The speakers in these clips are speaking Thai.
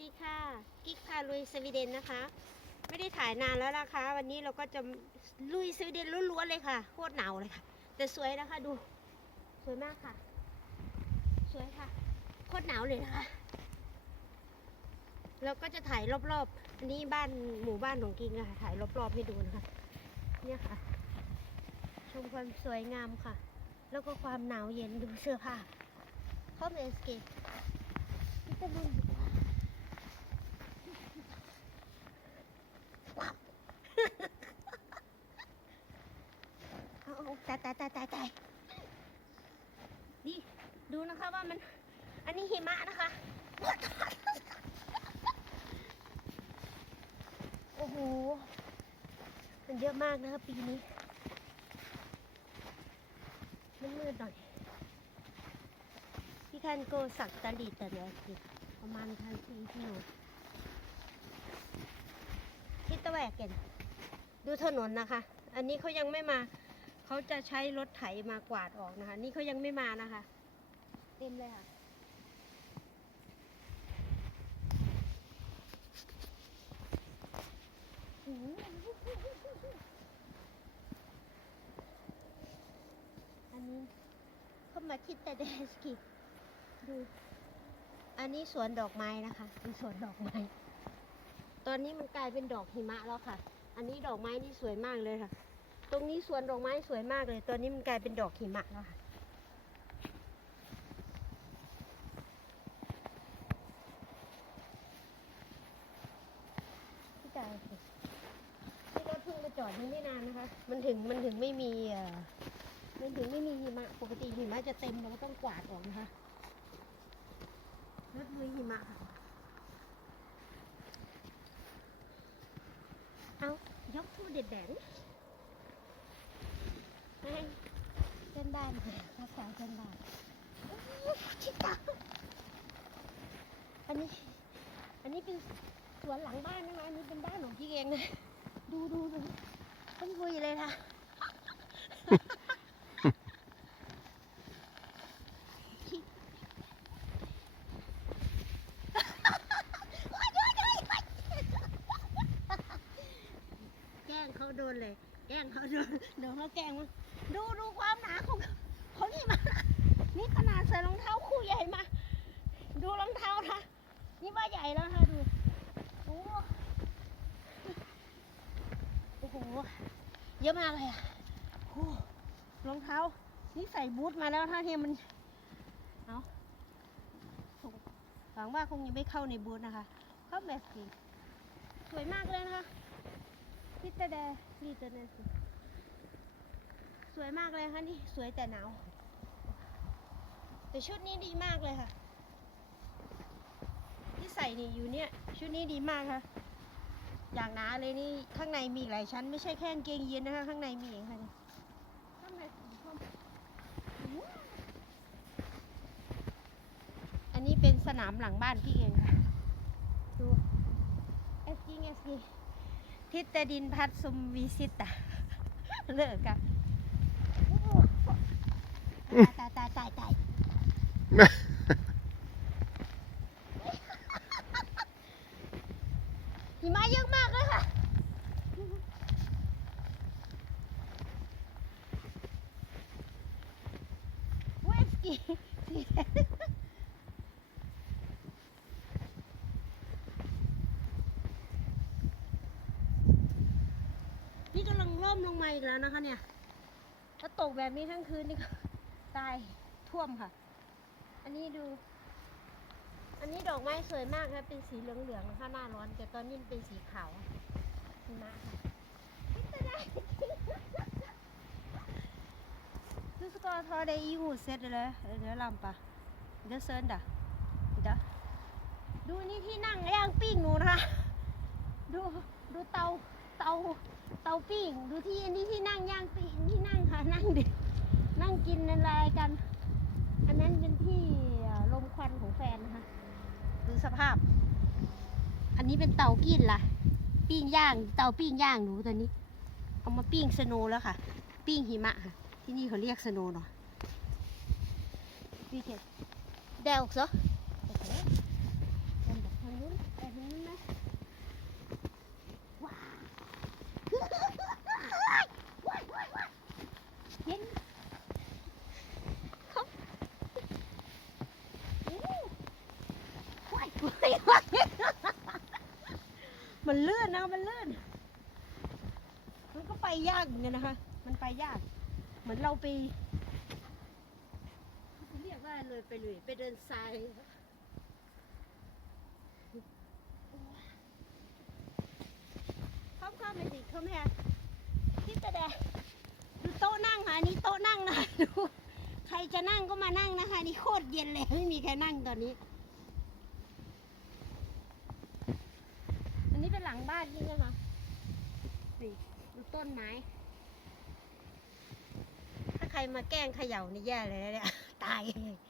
ดีค่ะ กิ๊กพาลุยสวีเดนนะคะ ไม่ได้ถ่ายนานแล้วนะคะ วันนี้เราก็จะลุยสวีเดนล้วนๆเลยค่ะโคตรหนาวเลยค่ะ แต่สวยนะคะดู สวยมากค่ะ สวยค่ะโคตรหนาวเลยนะคะเราก็จะถ่ายรอบๆอันนี้บ้านหมู่บ้านของกิ๊กนะคะถ่ายรอบๆให้ดูนะคะเนี่ยค่ะ ชมความสวยงามค่ะ แล้วก็ความหนาวเย็นดูเสื้อผ้าเข้าเมสเกตนี่จะดูดีกว่าว้าวเอาเอาตายตายตายตายตายนี่ ดูนะคะว่ามัน อันนี้หิมะนะคะ โอ้โห มันเยอะมากนะคะปีนี้ มันมืดหน่อย พี่คันโกสักตะลีแต่เดียวประมาณพันสี่กิโลทิศตะแวกกันดูถนนนะคะ อันนี้เขายังไม่มา เขาจะใช้รถไถมากวาดออกนะคะ นี่เขายังไม่มานะคะ เต็มเลยค่ะอันนี้เข้ามาที่ตะเดสกิดู อันนี้สวนดอกไม้นะคะเป็นสวนดอกไม้ ตอนนี้มันกลายเป็นดอกหิมะแล้วค่ะ อันนี้ดอกไม้นี่สวยมากเลยค่ะ ตรงนี้สวนดอกไม้สวยมากเลย ตอนนี้มันกลายเป็นดอกหิมะแล้วค่ะ พี่จ่ายสิที่รถเพิ่งมาจอดนี่ไม่นานนะคะ มันถึงมันถึงไม่มีเอ่อมันถึงไม่มีหิมะ ปกติหิมะจะเต็มเราก็ต้องกวาดออกนะคะรถลุยหิมะค่ะเอายกทู่เด็ดแดงให้เส้นบ้านค่ะรักษาเส้นบ้านโอ้ยชิตาอันนี้ อันนี้เป็น สวนหลังบ้านนะคะนนี้เป็นบ้านของพี่เองนะดูดูดูต้นลุยเลยค่ะแกล้งเขาโดนเลย แกล้งเขาโดนเดี๋ยวเขาแกล้งมันดูดูความหนาของเของนี่มานี่ขนาดใส่รองเท้าคู่ใหญ่มา ดูรองเท้านะนี่ว่าใหญ่แล้วค่ะดู โอ้โห เยอะมากเลยอะโอ้รองเท้า นี่ใส่บูทมาแล้วถ้าเทียมมันเอาหวังว่าคงยังไม่เข้าในบูทนะคะเข้าแบบสีสวยมากเลยนะคะพิตาแดลีเตอร์เนสสวยมากเลยค่ะนี่สวยแต่หนาวแต่ชุดนี้ดีมากเลยค่ะ ใส่นี่อยู่เนี่ย ชุดนี้ดีมากค่ะ อย่างหนาเลยนี่ข้างในมีอีกหลายชั้น ไม่ใช่แค่กางเกงยีนนะคะ ข้างในมีอีกค่ะนี่ข้างในสีส้มอู้อันนี้เป็นสนามหลังบ้านพี่เองค่ะ ดูเอสกิงเอสกีทิตดินพัดสมวิสิตะเลิกกันตายตายตายตาย หิมะเยอะมากเลยค่ะ เวสกี้ นี่กำลังร่มลงมาอีกแล้วนะคะเนี่ย ถ้าตกแบบนี้ทั้งคืนนี่ก็ตายท่วมค่ะ อันนี้ดู อันนี้ดอกไม้สวยมากครับเป็นสีเหลืองๆนะคะหน้าร้อน แต่ตอนนี้เป็นสีขาวหิมะค่ะ คิดจะได้ Du ska ta det i huset eller, eller lampa. Det är söndag. Idag. ดูนี่ที่นั่งย่างปิ้งหนูนะคะดูดูเตาเตาเตาปิ้ง ดูที่นนี้ที่นั่งย่างปิ้งที่นั่งค่ะนั่งดินั่งกินอะไรกัน อันนั้นเป็นที่ลมควันของแฟนนะคะดูสภาพ อันนี้เป็นเตากินล่ะ ปิ้งย่างเตาปิ้งย่างหนูตัวนี้ เอามาปิ้งสโนแล้วค่ะ ปิ้งหิมะค่ะ ที่นี่เขาเรียกสโนเนาะ Büyük ev. De yoksa? Okay. Ben de sanırım evime. มันเลื่อนนะมันเลื่อนมันก็ไปยากเหมือนกันนะคะ มันไปยาก เหมือนเราปี ไปเลย ไปเดินทรายเข้าเข้าไปสิเขาไมคะที่จะแดดูโต๊ะนั่งค่ะอันนี้โต๊ะนั่งนะดูใครจะนั่งก็มานั่งนะคะ นี่โคตรเย็นเลยไม่มีใครนั่งตอนนี้ อันนี้เป็นหลังบ้านนี่นะคะนี่ดูต้นไม้ ถ้าใครมาแกล้งเขย่านี่แย่เลยนะเนี่ย ตาย Vänta lite. Let's go to ta. Ah, ah, ah. นั่นว่าแล้วไงว่าแล้วไงว่าแล้วไงดูอย่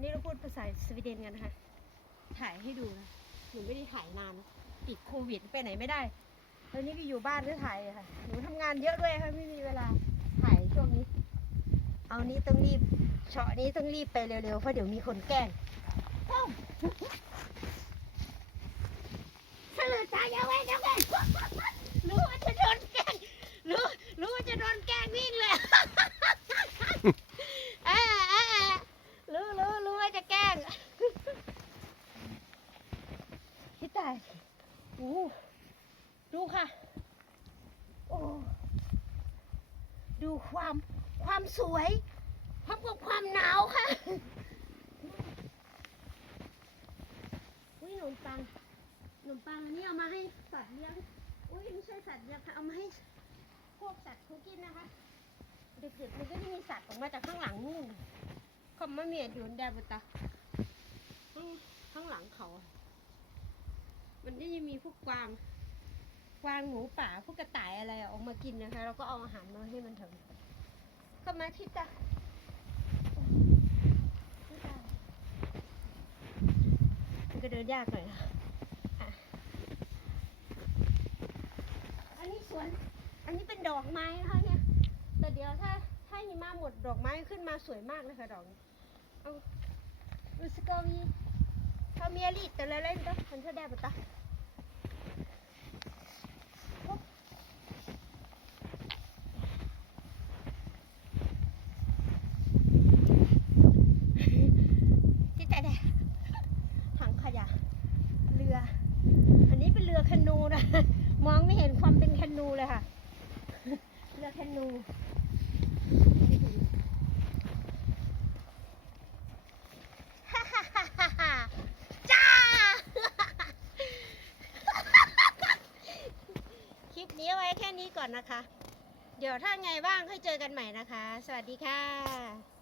นี่เราพูดภาษาสวีเดนกันนะคะ ถ่ายให้ดูนะ หนูไม่ได้ถ่ายนาน ติดโควิดไปไหนไม่ได้ตอนนี้ก็อยู่บ้านก็ถ่ายค่ะ หนูทำงานเยอะด้วยค่ะไม่มีเวลาถ่ายช่วงนี้ เอานี้ต้องรีบเฉาะนี้ต้องรีบไปเร็วๆเพราะเดี๋ยวมีคนแกล้งปุ้มสลือตายเอาไว้นะแม่รู้ว่าจะโดนแกล้งรู้รู้ว่าจะโดนแกล้งวิ่งเลย เออเออรู้รู้รู้ว่าจะแกล้ง คิดตายโอ้ดูค่ะ โอ้ ดูความความสวยพร้อมกับความหนาวค่ะ อุ้ยขนมปังขนมปังอันนี้เอามาให้สัตว์เลี้ยง อุ้ยไม่ใช่สัตว์เลี้ยงค่ะ เอามาให้พวกสัตว์เขากินนะคะดึกๆมันก็จะมีสัตว์ออกมาจากข้างหลังนู่นเขามาเมียดอยู่แดบุตาข้างข้างหลังเขา มันก็จะมีพวกกวาง วางหมูป่าพวกกระต่ายอะไรออกมากินนะคะ เราก็เอาอาหารมาให้มันเถอะเข้ามาทิตามันก็เดินยากหน่อยนะอันนี้สวน อันนี้เป็นดอกไม้นะคะเนี่ย แต่เดี๋ยวถ้าถ้าหิมะหมดดอกไม้ขึ้นมาสวยมากเลยค่ะดอกเอาดูสกอวีถ้ามีอลิตแต่ละเล่นก็มันเท่าได้ปะตะที่แต่แดถังขยะ เรือ อันนี้เป็นเรือแคนูนะ มองไม่เห็นความเป็นแคนูเลยค่ะ เรือแคนู ฮ่าฮ่าฮ่าฮ่าฮ่าจ้า คลิปนี้เอาไว้แค่นี้ก่อน นะคะ เดี๋ยวถ้าไงว่างค่อยเจอกันใหม่นะคะ สวัสดีค่ะ